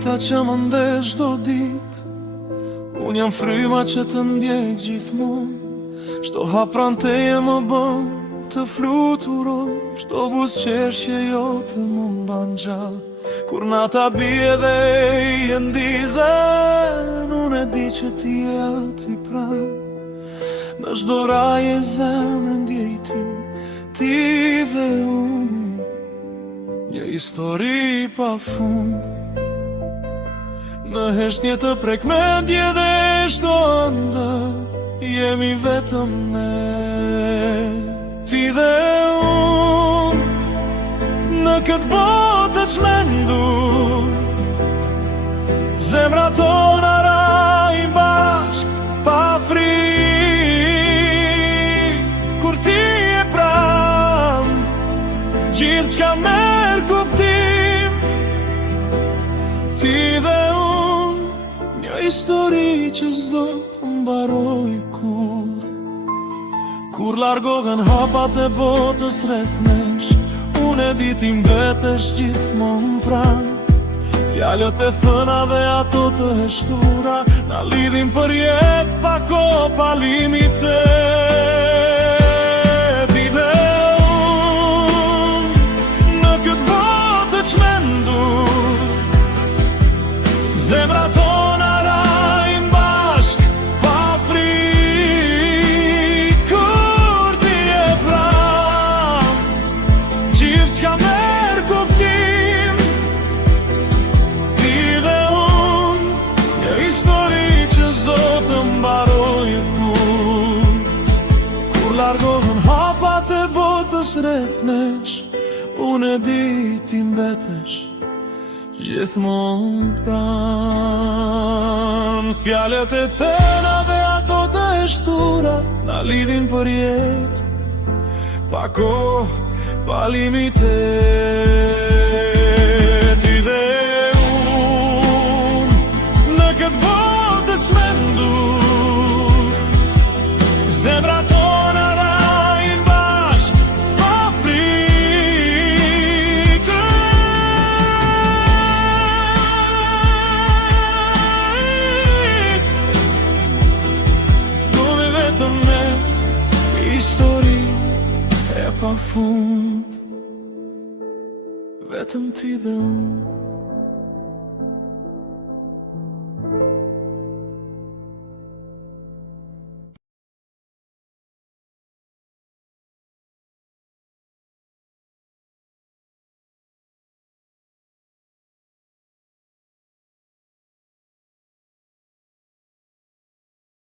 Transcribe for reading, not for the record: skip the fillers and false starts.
drita që më ndesh do dit. Unë jam fryma që të ndjek gjithmon. Shto hap pran teje më bën të fluturoj. Shto buzëqeshje jote më mban gjall. Kur nata bie dhe e ndizen, unë e di që ti e ati pran. Në çdo raje zemrën ndjej ty, ti dhe unë. Një histori pa fund. Në heshtje të prekmendje dhe çdo ëndër, jemi vetëm ne, ti dhe unë. Në këtë botë të çmendur, zemrat tona rajnë bashk pa frikë. Kur ti e pran, gjithçka merr kuptim. Ti dhe unë, një histori që s'do të mbaroj kur. Kur largohen hapat e botës rreth nesh, unë e di ti mbetesh gjithmonë pran. Fjalët e thëna dhe ato të heshtura na lidhin për jetë pa kohë, pa limite. Ti dhe unë, në këtë botë të çmendur, zemrat tona rajnë bashk pa frikë. Kur ti e pran, gjithçka merr kuptim. Ti dhe unë, një histori që s'do të mbaroj kur. Kur largohen hapat e botës rreth nesh, unë e di ti mbetesh gjithmonë pran. Fjalët e thëna dhe ato të heshtura na lidhin për jetë pa kohë, pa limite. Ti dhe unë, në këtë botë të çmendur, zemrat tona rajnë bashk pa frikë. Dove vetëm ne, histori e pa fund. Vetëm ti dhe unë.